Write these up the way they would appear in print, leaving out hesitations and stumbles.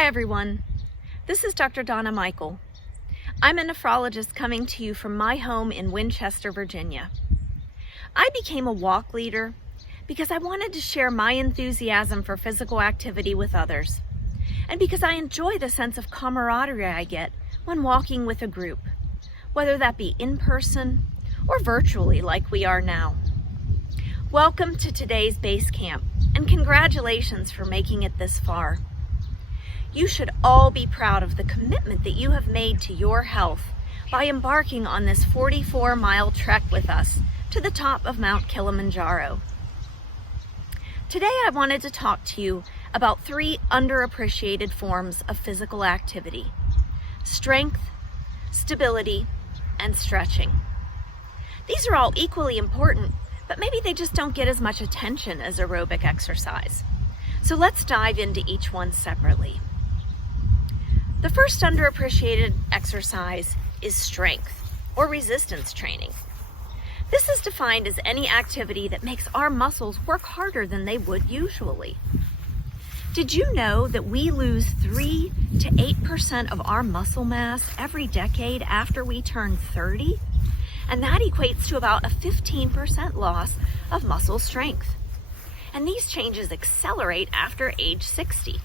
Hi everyone, this is Dr. Donna Michel. I'm a nephrologist coming to you from my home in Winchester, Virginia. I became a walk leader because I wanted to share my enthusiasm for physical activity with others, and because I enjoy the sense of camaraderie I get when walking with a group, whether that be in person or virtually like we are now. Welcome to today's Basecamp, and congratulations for making it this far. You should all be proud of the commitment that you have made to your health by embarking on this 44-mile trek with us to the top of Mount Kilimanjaro. Today I wanted to talk to you about 3 underappreciated forms of physical activity: strength, stability, and stretching. These are all equally important, but maybe they just don't get as much attention as aerobic exercise. So let's dive into each one separately. The first underappreciated exercise is strength or resistance training. This is defined as any activity that makes our muscles work harder than they would usually. Did you know that we lose 3 to 8% of our muscle mass every decade after we turn 30? And that equates to about a 15% loss of muscle strength. And these changes accelerate after age 60.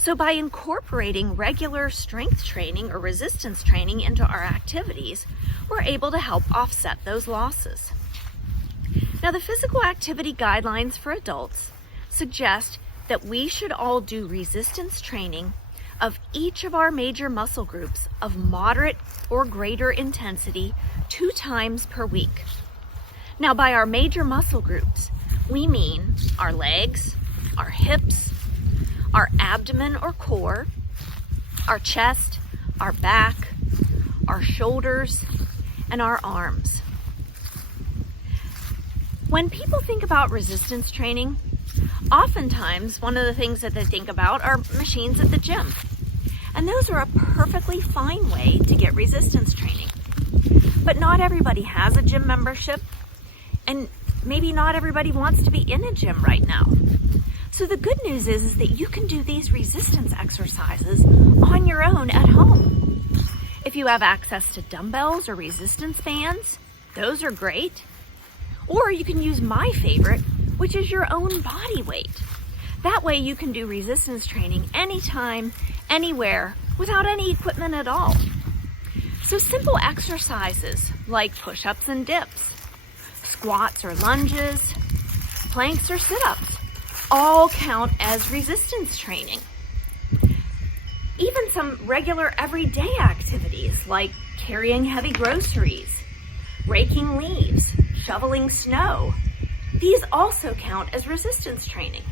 So by incorporating regular strength training or resistance training into our activities, we're able to help offset those losses. Now, the physical activity guidelines for adults suggest that we should all do resistance training of each of our major muscle groups of moderate or greater intensity 2 times per week. Now, by our major muscle groups, we mean our legs, our hips, our abdomen or core, our chest, our back, our shoulders, and our arms. When people think about resistance training, oftentimes one of the things that they think about are machines at the gym. And those are a perfectly fine way to get resistance training. But not everybody has a gym membership, and maybe not everybody wants to be in a gym right now. So the good news is that you can do these resistance exercises on your own at home. If you have access to dumbbells or resistance bands, those are great. Or you can use my favorite, which is your own body weight. That way you can do resistance training anytime, anywhere, without any equipment at all. So simple exercises like push-ups and dips, squats or lunges, planks or sit-ups, all count as resistance training. Even some regular everyday activities like carrying heavy groceries, raking leaves, shoveling snow, these also count as resistance training.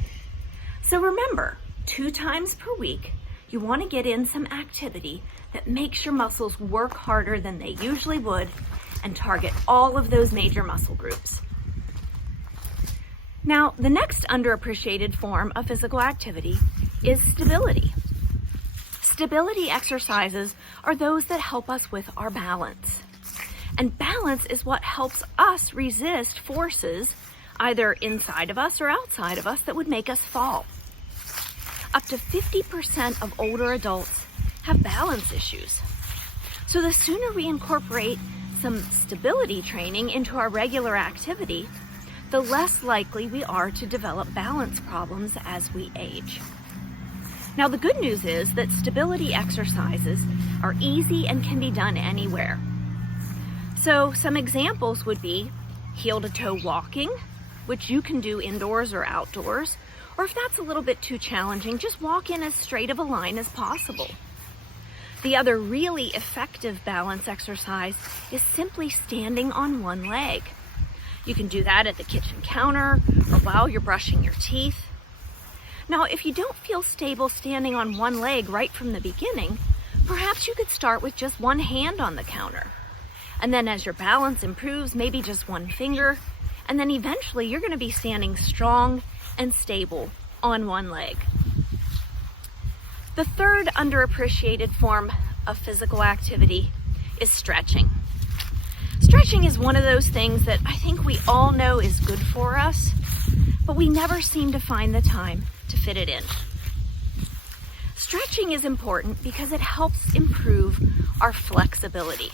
So remember, 2 times per week, you want to get in some activity that makes your muscles work harder than they usually would and target all of those major muscle groups. Now, the next underappreciated form of physical activity is stability. Stability exercises are those that help us with our balance. And balance is what helps us resist forces either inside of us or outside of us that would make us fall. Up to 50% of older adults have balance issues. So the sooner we incorporate some stability training into our regular activity, the less likely we are to develop balance problems as we age. Now, the good news is that stability exercises are easy and can be done anywhere. So some examples would be heel-to-toe walking, which you can do indoors or outdoors, or if that's a little bit too challenging, just walk in as straight of a line as possible. The other really effective balance exercise is simply standing on one leg. You can do that at the kitchen counter or while you're brushing your teeth. Now, if you don't feel stable standing on one leg right from the beginning, perhaps you could start with just one hand on the counter. And then as your balance improves, maybe just one finger, and then eventually you're going to be standing strong and stable on one leg. The third underappreciated form of physical activity is stretching. Stretching is one of those things that I think we all know is good for us, but we never seem to find the time to fit it in. Stretching is important because it helps improve our flexibility.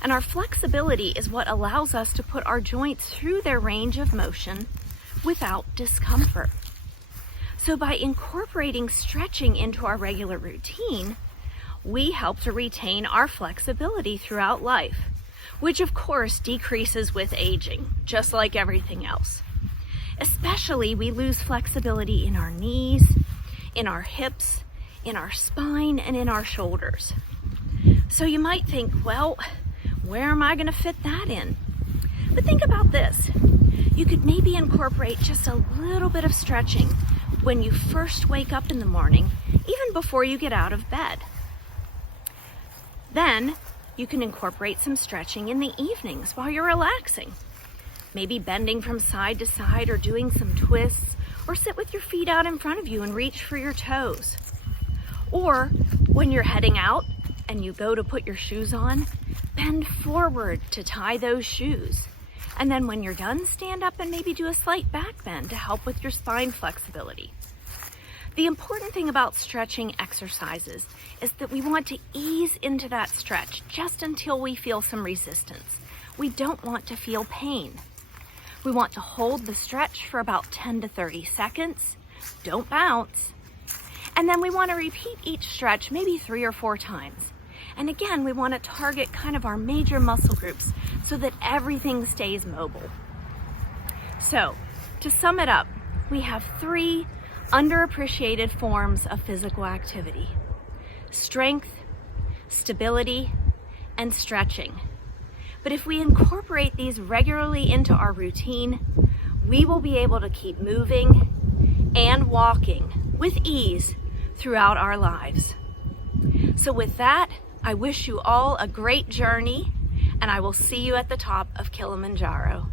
And our flexibility is what allows us to put our joints through their range of motion without discomfort. So by incorporating stretching into our regular routine, we help to retain our flexibility throughout life, which of course decreases with aging, just like everything else. Especially we lose flexibility in our knees, in our hips, in our spine, and in our shoulders. So you might think, well, where am I going to fit that in? But think about this. You could maybe incorporate just a little bit of stretching when you first wake up in the morning, even before you get out of bed. Then you can incorporate some stretching in the evenings while you're relaxing. Maybe bending from side to side or doing some twists, or sit with your feet out in front of you and reach for your toes. Or when you're heading out and you go to put your shoes on, bend forward to tie those shoes. And then when you're done, stand up and maybe do a slight back bend to help with your spine flexibility. The important thing about stretching exercises is that we want to ease into that stretch just until we feel some resistance. We don't want to feel pain. We want to hold the stretch for about 10 to 30 seconds. Don't bounce. And then we want to repeat each stretch maybe 3 or 4 times. And again, we want to target kind of our major muscle groups so that everything stays mobile. So, to sum it up, we have 3 underappreciated forms of physical activity: strength, stability, and stretching. But if we incorporate these regularly into our routine, we will be able to keep moving and walking with ease throughout our lives. So with that, I wish you all a great journey, and I will see you at the top of Kilimanjaro.